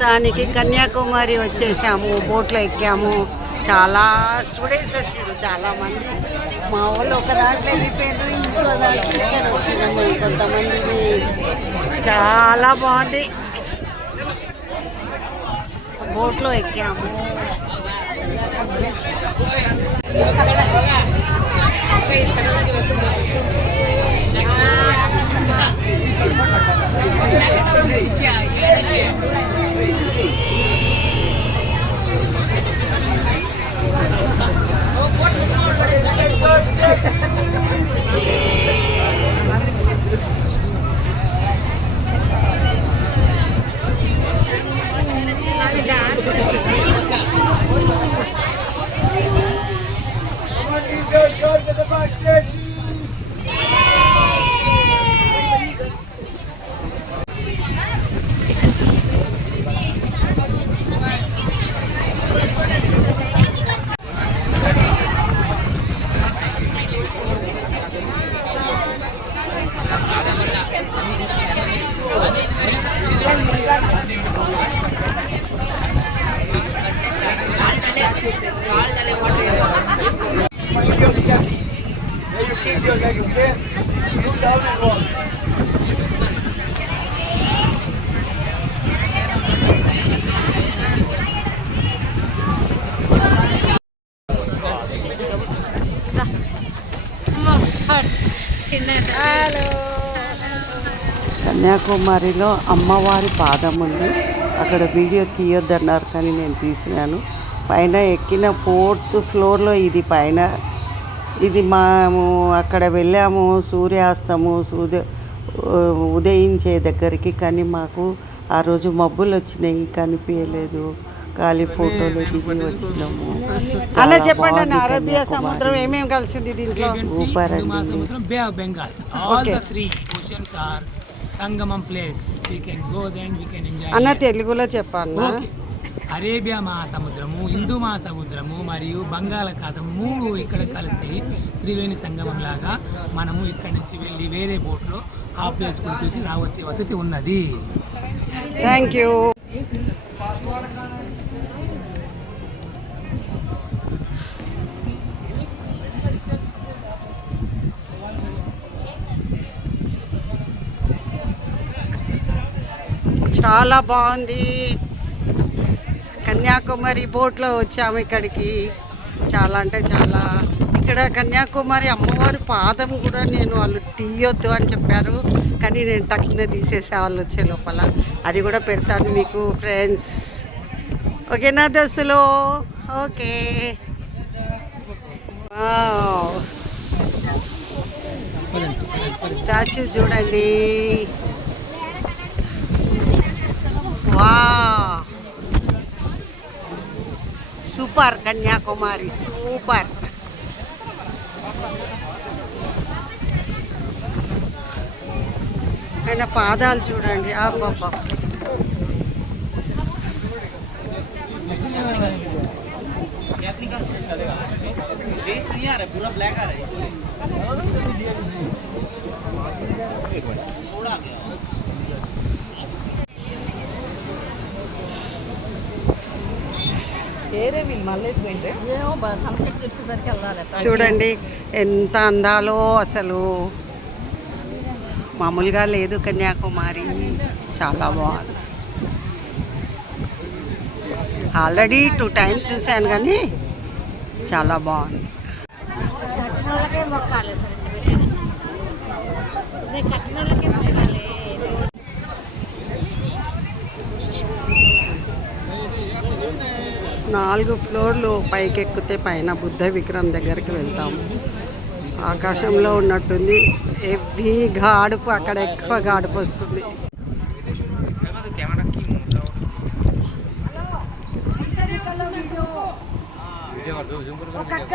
మొత్తానికి కన్యాకుమారి వచ్చేసాము బోట్లో ఎక్కాము. చాలా స్టూడెంట్స్ వచ్చారు చాలామంది మా వాళ్ళు ఒక దాంట్లో వెళ్ళిపోయారు ఇంకో దాంట్లో ఇక్కడ వచ్చినాము కొంతమందిని చాలా బాగుంది. బోట్లో ఎక్కాము. Now you okay? Move down and walk. కన్యాకుమారిలో అమ్మవారి పాదం ఉంది అక్కడ వీడియో తీయొద్దన్నారు కానీ నేను తీసినాను పైన ఎక్కిన ఫోర్త్ ఫ్లోర్లో ఇది పైన ఇది మేము అక్కడ వెళ్ళాము సూర్యాస్తము సూర్య ఉదయించే దగ్గరికి కానీ మాకు ఆ రోజు మబ్బులు వచ్చినాయి కనిపించలేదు ఖాళీ ఫోటోలు దిగి వచ్చినాము అన్న చెప్పండి అన్న అరేబియా. సముద్రం ఏమేమి కలిసింది దీంట్లో సూపర్ we can enjoy. అన్న. తెలుగులో చెప్పన్న Okay. అరేబియా మహాసముద్రము హిందూ మహాసముద్రము మరియు బంగాళాఖాతం మూడు ఇక్కడ కలుస్తాయి. త్రివేణి సంగమం లాగా మనము ఇక్కడ నుంచి వెళ్ళి వేరే బోట్లో ఆ ప్లేస్ కూడా చూసి రావచ్చే వసతి ఉన్నది. థ్యాంక్ యూ చాలా బాగుంది. కన్యాకుమారి బోట్లో వచ్చాము ఇక్కడికి. చాలా అంటే చాలా. ఇక్కడ కన్యాకుమారి అమ్మవారి పాదం కూడా నేను వాళ్ళు తీయొద్దు అని చెప్పారు. కానీ నేను తక్కువ తీసేసే వాళ్ళు వచ్చే లోపల. అది కూడా పెడతాను మీకు ఫ్రెండ్స్. ఓకేనా దశలో ఓకే. స్టాచ్యూ చూడండి వా సూపర్ కన్యాకుమారి సూపర్ ఆయన పాదాలు చూడండి. అబ్బబ్బా. చూడండి ఎంత అందాలో అసలు. మామూలుగా లేదు కన్యాకుమారి. చాలా బాగుంది. ఆల్రెడీ టూ టైమ్స్ చూశాను కానీ చాలా బాగుంది. నాలుగు ఫ్లోర్లు పైకి ఎక్కితే పైన బుద్ధ విగ్రహం దగ్గరికి వెళ్తాము ఆకాశంలో ఉన్నట్టుంది. ఎవ్వి గాడుపు అక్కడ ఎక్కువ గాడుపు వస్తుంది. कट